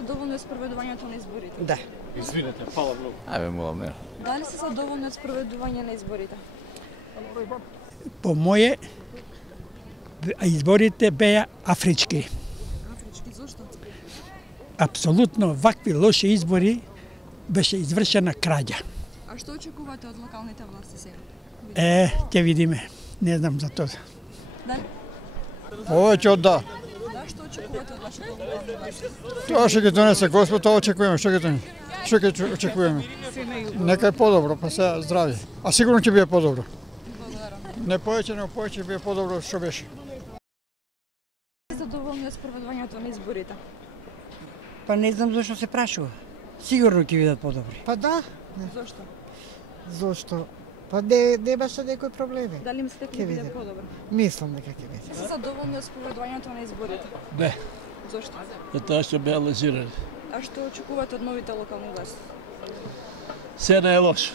задоволни од спроведувањето на изборите? Да. Извинете, фала многу. Ајде, молам, не. Дали се задоволни од спроведување на изборите? По моје, изборите беа афрички. Афрички, зошто? Апсолутно вакви лоши избори беше извршена краѓа. А што очекувате од локалните власти сега? Ќе видиме. Не знам за тоа. Дали? Повеќе од да. Да, што очекувате од вашите локални власти? Тоа што ги донесе Господ, тоа очекуваме. Што ќе очекуваме? Нека е подобро, па се здрави. А сигурно ќе биде подобро. Благодарам. Не повеќе, но повеќе биде подобро што беше. Задоволни од спроведувањето на изборите? Па не знам зашто се прашува. Сигурно ќе бидат подобри. Па да, Зошто? зошто? Па немаше некои проблеми. Дали мислите дека ќе биде подобро? Мислам дека ќе биде. Се задоволни од спроведувањето на изборите? Не, Зошто? затоа што беа лазирани. А што очекувате од новите локални власти? Се не е лошо.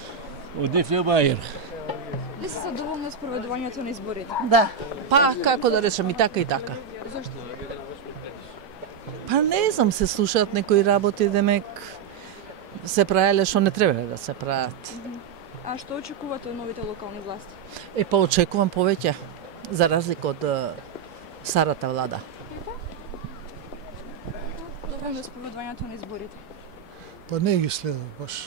Од нив нема ир. Дали се задоволни од спроведувањето на изборите? Да, па како да речем и така и така. Зошто? Па не знам, се слушаат некои работи, демек се правеле што не требале да се прават. А што очекувате од новите локални власти? Па очекувам повеќе, за разлика од старата влада. Доволни од спроведувањето на изборите? Па не ги следам баш.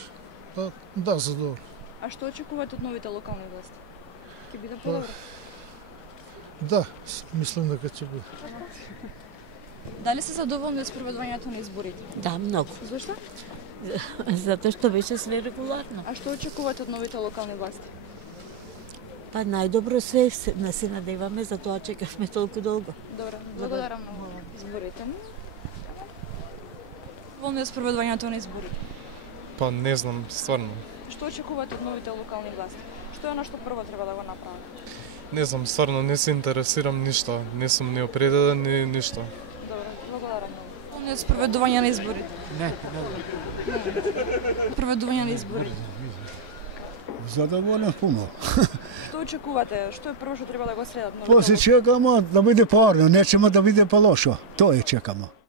Па да, задоволен. А што очекувате од новите локални власти? Ќе биде подобро? Да, мислам дека ќе биде. Дали се задоволни од спроведувањето на изборите? Да, многу. Зошто? Затоа што беше све регуларно. А што очекувате од новите локални власти? Па најдобро све не се надеваме, затоа чекавме толку долго. Добро, благодарам многу. Изборите ми. Волни од спроведувањето на изборите? Па не знам, стварно. Што очекувате од новите локални власти? Што е она што прво треба да го направат? Не знам, стварно не се интересирам ништо. Не сум ни определен ни ништо. Добро, благодарам многу. Волни од спроведување на изборите? Не. Спроведување на изборите. Задоволен пуно. Што очекувате? Што е прво што треба да го следат? После чекамо да биде порно, нечемо да биде по-лошо. Тоа е чекамо.